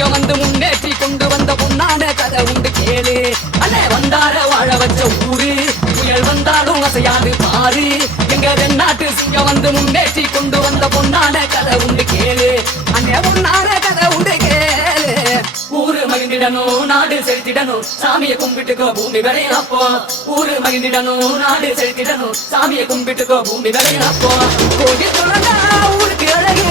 சிங்கம் வந்து முன்னேற்றி கொண்டு வந்த பொன்னான கதை உண்டு கேளு. அண்ணே வந்தார வாழ வச்ச ஊரு, புயல் வந்தாலும் அசையாது பாரு. எங்க தென்னாட்டு சிங்கம் வந்து முன்னேற்றி கொண்டு வந்த பொன்னான கதை உண்டு கேளு. அண்ணே பொன்னான கதை உண்டு கேளு. ஊரு மகிழ்ந்திடணும், நாடு செலுத்திடணும், சாமியை கும்பிட்டுக்கோ பூமி விளையாப்போ. ஊரு மகிழ்ந்திடணும், நாடு செலுத்திடணும், சாமியை கும்பிட்டுக்கோ பூமி விளையாப்போ. கோயில் தொடங்கா ஊருக்கு அழகு,